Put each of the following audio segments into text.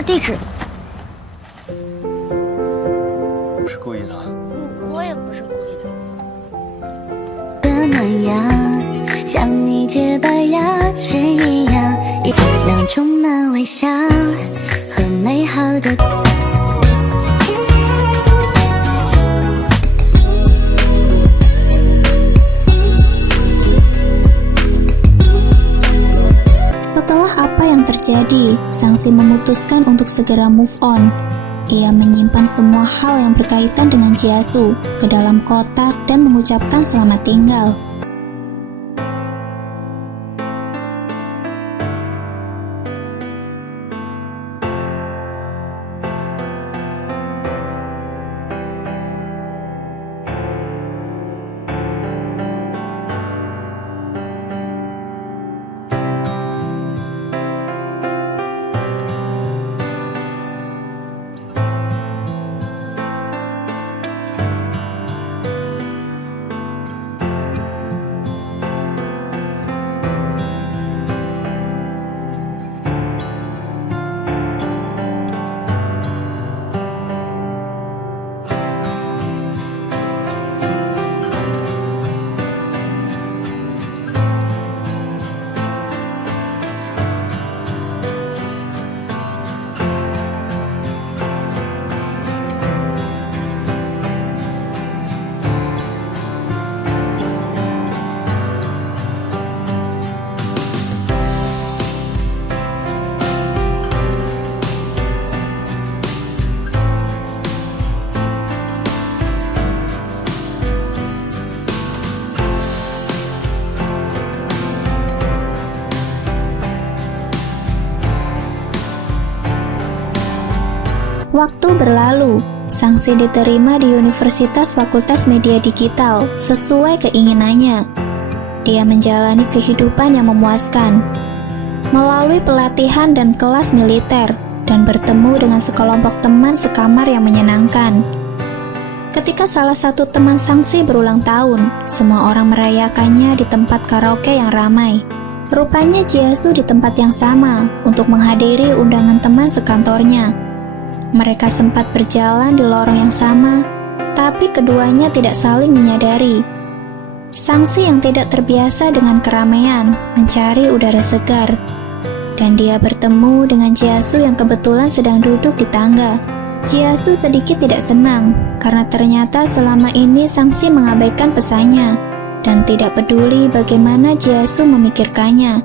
的地址。不是故意的。我也不是故意的。的暖阳，像你洁白牙齿一样，那充满微笑和美好的。Setelah apa yang terjadi, Sangsi memutuskan untuk segera move on. Ia menyimpan semua hal yang berkaitan dengan Chiasu ke dalam kotak dan mengucapkan selamat tinggal. Waktu berlalu, Sangsi diterima di Universitas Fakultas Media Digital sesuai keinginannya. Dia menjalani kehidupan yang memuaskan, melalui pelatihan dan kelas militer, dan bertemu dengan sekelompok teman sekamar yang menyenangkan. Ketika salah satu teman Sangsi berulang tahun, semua orang merayakannya di tempat karaoke yang ramai. Rupanya Chiasu di tempat yang sama untuk menghadiri undangan teman sekantornya. Mereka sempat berjalan di lorong yang sama, tapi keduanya tidak saling menyadari. Sangsi yang tidak terbiasa dengan keramaian mencari udara segar, dan dia bertemu dengan Chiasu yang kebetulan sedang duduk di tangga. Chiasu sedikit tidak senang, karena ternyata selama ini Sangsi mengabaikan pesannya, dan tidak peduli bagaimana Chiasu memikirkannya.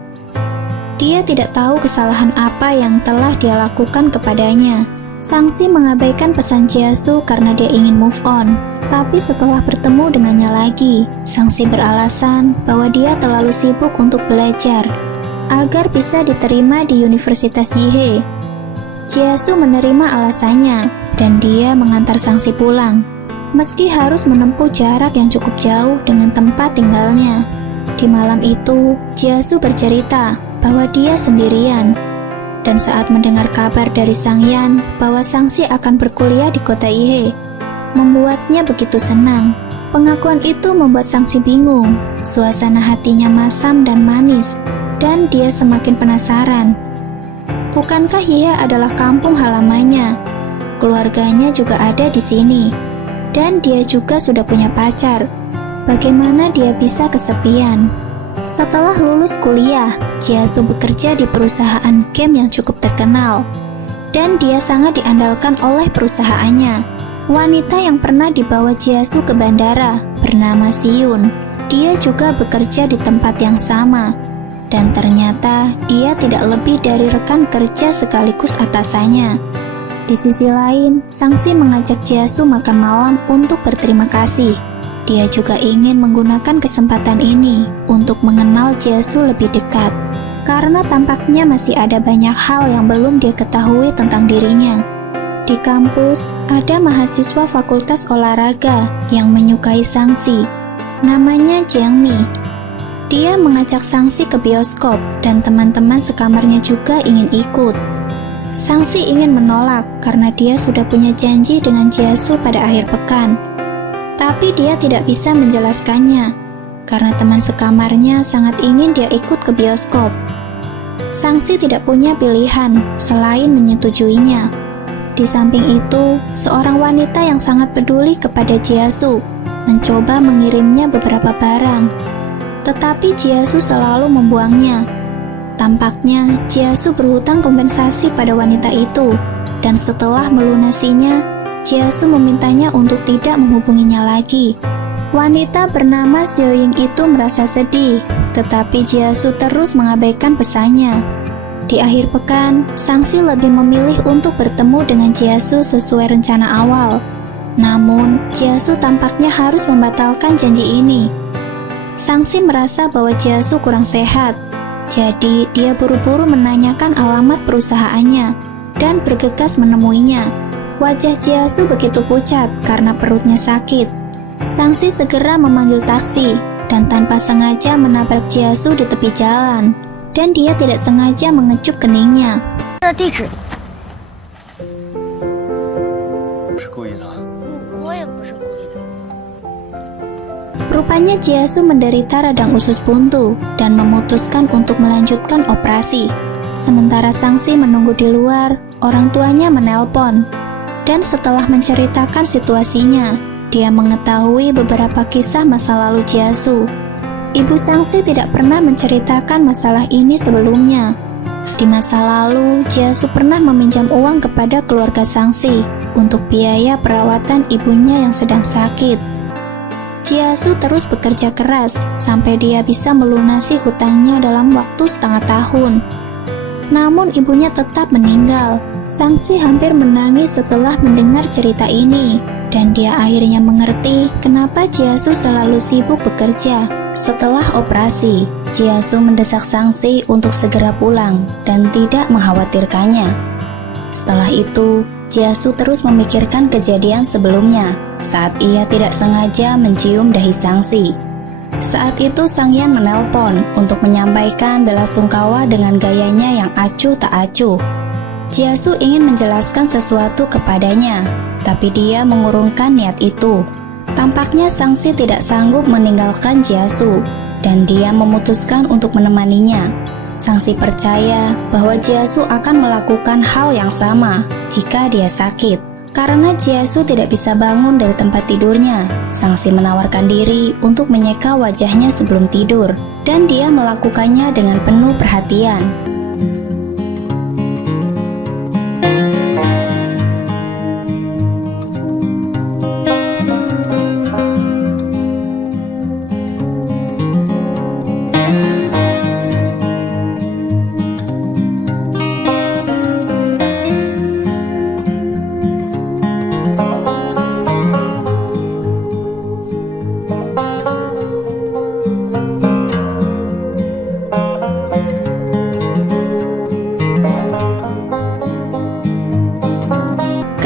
Dia tidak tahu kesalahan apa yang telah dia lakukan kepadanya. Sangsi mengabaikan pesan Chiasu karena dia ingin move on. Tapi setelah bertemu dengannya lagi, Sangsi beralasan bahwa dia terlalu sibuk untuk belajar agar bisa diterima di Universitas Yihei. Chiasu menerima alasannya dan dia mengantar Sangsi pulang, meski harus menempuh jarak yang cukup jauh dengan tempat tinggalnya. Di malam itu, Chiasu bercerita bahwa dia sendirian. Dan saat mendengar kabar dari Sang Yan bahwa Sangsi akan berkuliah di kota Yihei, membuatnya begitu senang. Pengakuan itu membuat Sangsi bingung. Suasana hatinya masam dan manis, dan dia semakin penasaran. Bukankah Yihei adalah kampung halamannya? Keluarganya juga ada di sini, dan dia juga sudah punya pacar. Bagaimana dia bisa kesepian? Setelah lulus kuliah, Chiasu bekerja di perusahaan game yang cukup terkenal, dan dia sangat diandalkan oleh perusahaannya. Wanita yang pernah dibawa Chiasu ke bandara bernama Siyun. Dia juga bekerja di tempat yang sama, dan ternyata dia tidak lebih dari rekan kerja sekaligus atasannya. Di sisi lain, Sangsi mengajak Chiasu makan malam untuk berterima kasih. Dia juga ingin menggunakan kesempatan ini untuk mengenal Chiasu lebih dekat, karena tampaknya masih ada banyak hal yang belum dia ketahui tentang dirinya. Di kampus, ada mahasiswa fakultas olahraga yang menyukai Sangsi. Namanya Jiang Mi. Dia mengajak Sangsi ke bioskop dan teman-teman sekamarnya juga ingin ikut. Sangsi ingin menolak karena dia sudah punya janji dengan Chiasu pada akhir pekan. Tapi dia tidak bisa menjelaskannya, karena teman sekamarnya sangat ingin dia ikut ke bioskop. Sangsi tidak punya pilihan selain menyetujuinya. Di samping itu, seorang wanita yang sangat peduli kepada Jiesu mencoba mengirimnya beberapa barang, tetapi Jiesu selalu membuangnya. Tampaknya Jiesu berhutang kompensasi pada wanita itu, dan setelah melunasinya, Jiesu memintanya untuk tidak menghubunginya lagi. Wanita bernama Xiaoying itu merasa sedih, tetapi Jiesu terus mengabaikan pesannya. Di akhir pekan, Sangsi lebih memilih untuk bertemu dengan Jiesu sesuai rencana awal. Namun, Jiesu tampaknya harus membatalkan janji ini. Sangsi merasa bahwa Jiesu kurang sehat, jadi dia buru-buru menanyakan alamat perusahaannya dan bergegas menemuinya. Wajah Jiesu begitu pucat karena perutnya sakit. Sangsi segera memanggil taksi dan tanpa sengaja menabrak Jiesu di tepi jalan, dan dia tidak sengaja mengecup keningnya. 地址， 不是故意的。 我也不是故意的。 Rupanya Jiesu menderita radang usus buntu dan memutuskan untuk melanjutkan operasi. Sementara Sangsi menunggu di luar, orang tuanya menelpon. Dan setelah menceritakan situasinya, dia mengetahui beberapa kisah masa lalu Jiesu. Ibu Sangsi tidak pernah menceritakan masalah ini sebelumnya. Di masa lalu, Jiesu pernah meminjam uang kepada keluarga Sangsi untuk biaya perawatan ibunya yang sedang sakit. Jiesu terus bekerja keras sampai dia bisa melunasi hutangnya dalam waktu setengah tahun. Namun ibunya tetap meninggal. Sangsi hampir menangis setelah mendengar cerita ini, dan dia akhirnya mengerti kenapa Jiesu selalu sibuk bekerja. Setelah operasi, Jiesu mendesak Sangsi untuk segera pulang dan tidak mengkhawatirkannya. Setelah itu, Jiesu terus memikirkan kejadian sebelumnya saat ia tidak sengaja mencium dahi Sangsi. Saat itu Sang Yan menelpon untuk menyampaikan bela sungkawa dengan gayanya yang acuh tak acuh. Jiesu ingin menjelaskan sesuatu kepadanya, tapi dia mengurungkan niat itu. Tampaknya Sangsi tidak sanggup meninggalkan Jiesu, dan dia memutuskan untuk menemaninya. Sangsi percaya bahwa Jiesu akan melakukan hal yang sama jika dia sakit. Karena Jiesu tidak bisa bangun dari tempat tidurnya, Sangsi menawarkan diri untuk menyeka wajahnya sebelum tidur, dan dia melakukannya dengan penuh perhatian.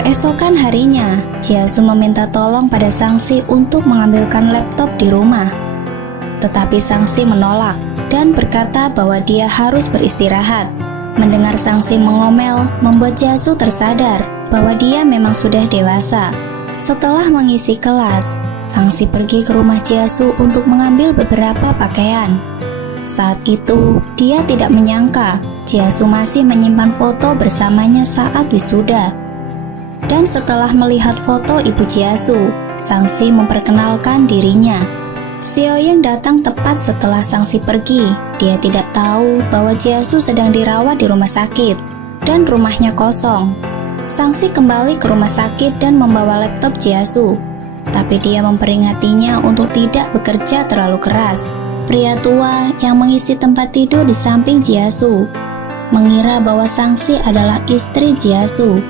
Keesokan harinya, Jiesu meminta tolong pada Sangsi untuk mengambilkan laptop di rumah. Tetapi Sangsi menolak dan berkata bahwa dia harus beristirahat. Mendengar Sangsi mengomel membuat Jiesu tersadar bahwa dia memang sudah dewasa. Setelah mengisi kelas, Sangsi pergi ke rumah Jiesu untuk mengambil beberapa pakaian. Saat itu, dia tidak menyangka Jiesu masih menyimpan foto bersamanya saat wisuda. Dan setelah melihat foto ibu Jiesu, Sangsi memperkenalkan dirinya. Xiaoying datang tepat setelah Sangsi pergi. Dia tidak tahu bahwa Jiesu sedang dirawat di rumah sakit dan rumahnya kosong. Sangsi kembali ke rumah sakit dan membawa laptop Jiesu, tapi dia memperingatinya untuk tidak bekerja terlalu keras. Pria tua yang mengisi tempat tidur di samping Jiesu mengira bahwa Sangsi adalah istri Jiesu.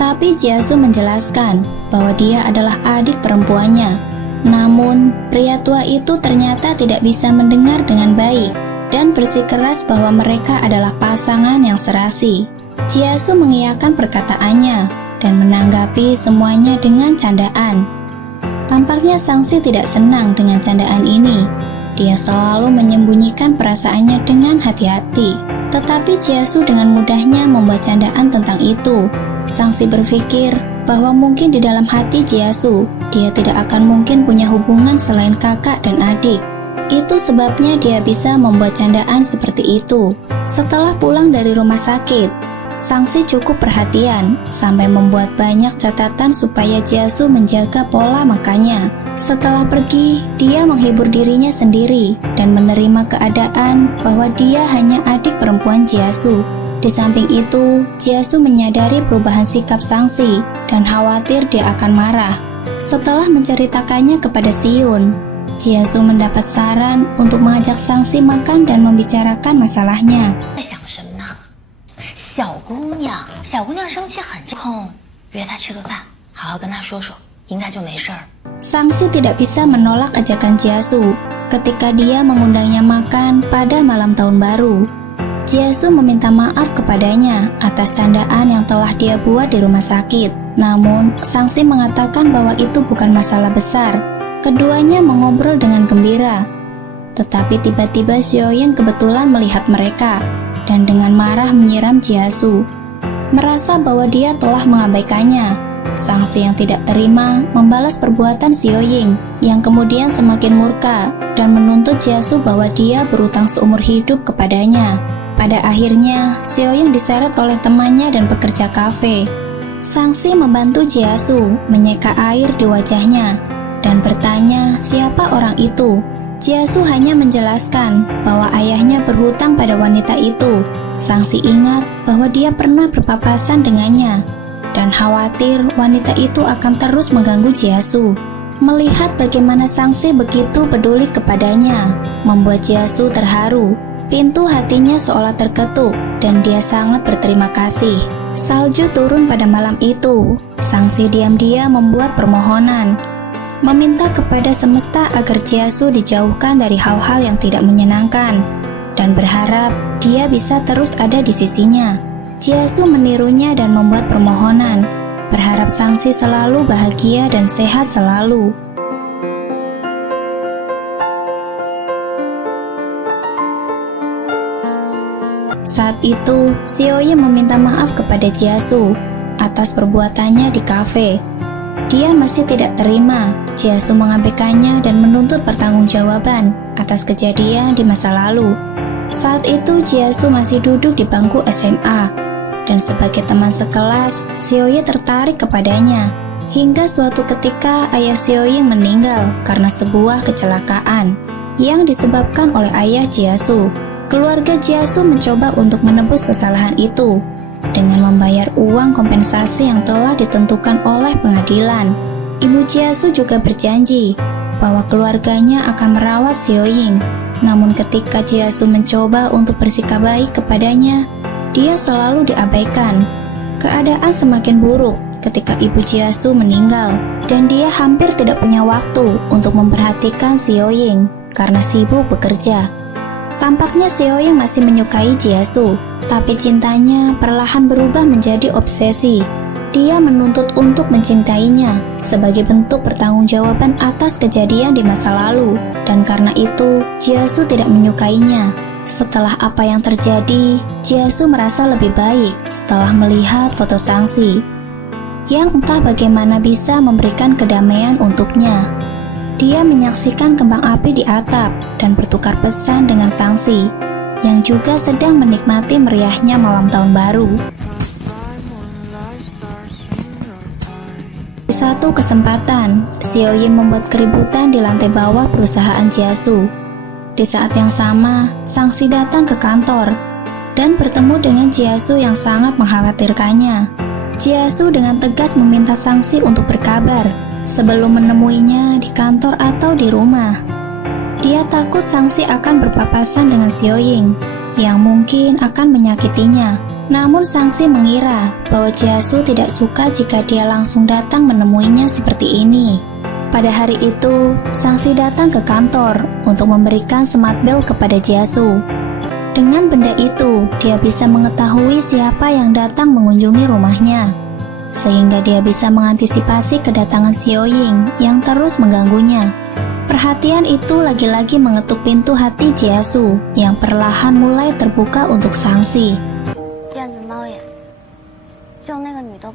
Tapi Jiesu menjelaskan bahwa dia adalah adik perempuannya. Namun, pria tua itu ternyata tidak bisa mendengar dengan baik dan bersikeras bahwa mereka adalah pasangan yang serasi. Jiesu mengiyakan perkataannya dan menanggapi semuanya dengan candaan. Tampaknya Sangsi tidak senang dengan candaan ini. Dia selalu menyembunyikan perasaannya dengan hati-hati. Tetapi Jiesu dengan mudahnya membuat candaan tentang itu. Sangsi berpikir bahwa mungkin di dalam hati Jiesu, dia tidak akan mungkin punya hubungan selain kakak dan adik. Itu sebabnya dia bisa membuat candaan seperti itu. Setelah pulang dari rumah sakit, Sangsi cukup perhatian sampai membuat banyak catatan supaya Jiasu menjaga pola makannya. Setelah pergi, dia menghibur dirinya sendiri dan menerima keadaan bahwa dia hanya adik perempuan Jiasu. Di samping itu, Jiasu menyadari perubahan sikap Sangsi dan khawatir dia akan marah. Setelah menceritakannya kepada Siyun, Jiasu mendapat saran untuk mengajak Sangsi makan dan membicarakan masalahnya. 在想什么呢？小姑娘生气很正，空约她吃个饭，好好跟她说说，应该就没事儿。 Sangsi tidak bisa menolak ajakan Jiasu ketika dia mengundangnya makan pada malam tahun baru. Jiasu meminta maaf kepadanya atas candaan yang telah dia buat di rumah sakit. Namun, Sangsi mengatakan bahwa itu bukan masalah besar. Keduanya mengobrol dengan gembira. Tetapi tiba-tiba Xiaoying kebetulan melihat mereka dan dengan marah menyiram Jiasu. Merasa bahwa dia telah mengabaikannya, Sangsi yang tidak terima membalas perbuatan Xiaoying yang kemudian semakin murka dan menuntut Jiasu bahwa dia berutang seumur hidup kepadanya. Pada akhirnya, Xiaoying diseret oleh temannya dan pekerja kafe. Sangsi membantu Jiasu menyeka air di wajahnya dan bertanya siapa orang itu. Jiasu hanya menjelaskan bahwa ayahnya berhutang pada wanita itu. Sangsi ingat bahwa dia pernah berpapasan dengannya dan khawatir wanita itu akan terus mengganggu Jiasu. Melihat bagaimana Sangsi begitu peduli kepadanya, membuat Jiasu terharu. Pintu hatinya seolah terketuk dan dia sangat berterima kasih. Salju turun pada malam itu. Sangsi diam-diam membuat permohonan, meminta kepada semesta agar Jiasu dijauhkan dari hal-hal yang tidak menyenangkan dan berharap dia bisa terus ada di sisinya. Jiasu menirunya dan membuat permohonan, berharap Sangsi selalu bahagia dan sehat selalu. Saat itu, Xiaoying meminta maaf kepada Jiasu atas perbuatannya di kafe. Dia masih tidak terima Jiasu mengabaikannya dan menuntut pertanggungjawaban atas kejadian di masa lalu. Saat itu Jiasu masih duduk di bangku SMA dan sebagai teman sekelas, Xiaoying tertarik kepadanya. Hingga suatu ketika ayah Xiaoying meninggal karena sebuah kecelakaan yang disebabkan oleh ayah Jiasu. Keluarga Jiasu mencoba untuk menebus kesalahan itu dengan membayar uang kompensasi yang telah ditentukan oleh pengadilan. Ibu Jiasu juga berjanji bahwa keluarganya akan merawat Xiaoying. Namun ketika Jiasu mencoba untuk bersikap baik kepadanya, dia selalu diabaikan. Keadaan semakin buruk ketika ibu Jiasu meninggal dan dia hampir tidak punya waktu untuk memperhatikan Xiaoying karena sibuk bekerja. Tampaknya Xiaoying masih menyukai Jiasu, tapi cintanya perlahan berubah menjadi obsesi. Dia menuntut untuk mencintainya sebagai bentuk pertanggungjawaban atas kejadian di masa lalu, dan karena itu Jiasu tidak menyukainya. Setelah apa yang terjadi, Jiasu merasa lebih baik setelah melihat foto Sangsi, yang entah bagaimana bisa memberikan kedamaian untuknya. Dia menyaksikan kembang api di atap dan bertukar pesan dengan Sangsi, yang juga sedang menikmati meriahnya malam tahun baru. Di satu kesempatan, Xiaoying membuat keributan di lantai bawah perusahaan Jiasu. Di saat yang sama, Sangsi datang ke kantor dan bertemu dengan Jiasu yang sangat mengkhawatirkannya. Jiasu dengan tegas meminta Sangsi untuk berkabar sebelum menemuinya di kantor atau di rumah. Dia takut Sangsi akan berpapasan dengan Xiaoying yang mungkin akan menyakitinya. Namun Sangsi mengira bahwa Jiasu tidak suka jika dia langsung datang menemuinya seperti ini. Pada hari itu, Sangsi datang ke kantor untuk memberikan smart bell kepada Jiasu. Dengan benda itu, dia bisa mengetahui siapa yang datang mengunjungi rumahnya, sehingga dia bisa mengantisipasi kedatangan Xiaoying yang terus mengganggunya. Perhatian itu lagi-lagi mengetuk pintu hati Jiasu yang perlahan mulai terbuka untuk Sangsi. 电子猫眼，就那个女的。